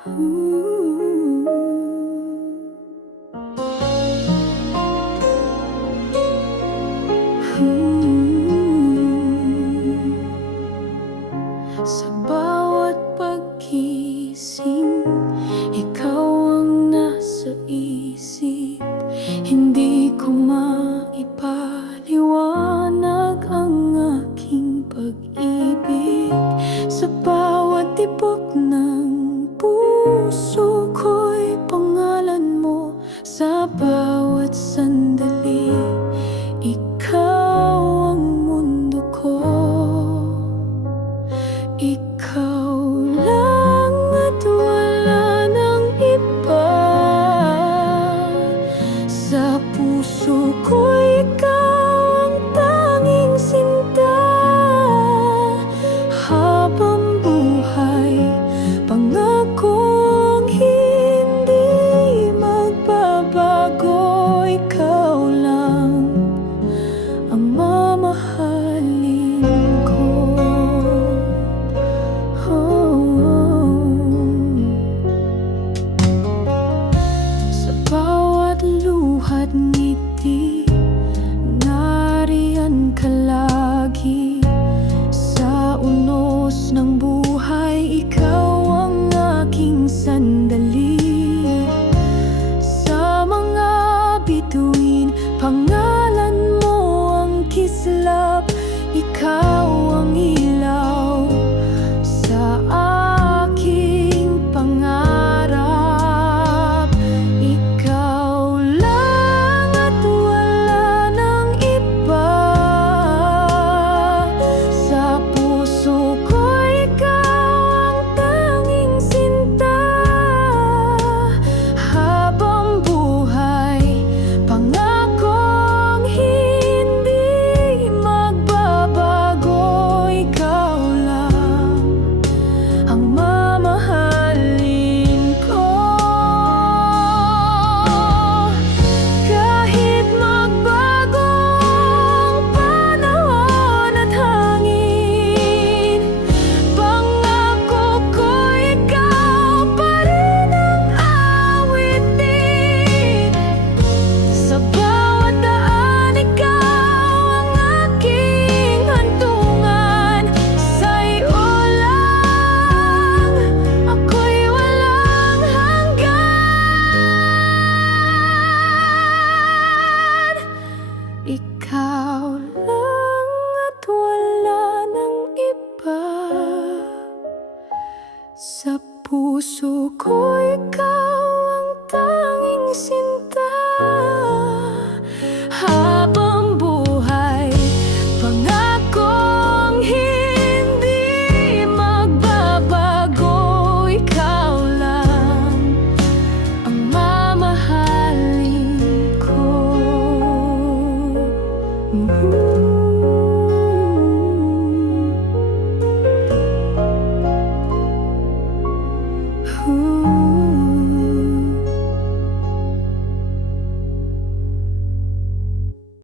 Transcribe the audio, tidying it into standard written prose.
Sa bawat paggising, ikaw ang nasa isip. Hindi ko maipaliwanag ang aking pag-ibig. Sa bawat tibok ng puso ko'y pangalan mo. Sa bawat sandali, ikaw ang mundo ko. Ikaw lang at wala nang iba. Sa puso ko, ikaw ang tanging sinta. Habang buhay, pangakong hindi magbabago. Ikaw lang ang mamahalin ko. Sa bawat luha't ngiti, nariyan ka lagi. Sa unos ng buhay, ikaw ang aking sandali. Sa mga bituin, pangalan mo ang kislap. Ikaw ang ilaw sa aking pangarap. Ikaw lang at wala nang iba. Sa puso ko, ikaw ang tanging sinta. Habang buhay, pangakong hindi magbabago. Ikaw lang ang mamahalin ko. Kahit magbago ang panahon at hangin, pangako ko ikaw pa rin ang awitin. Sa bawat daan, ikaw ang aking hantungan. Sa iyo lang ako'y walang hanggan. Ikaw lang at wala nang iba. Sa puso ko, ikaw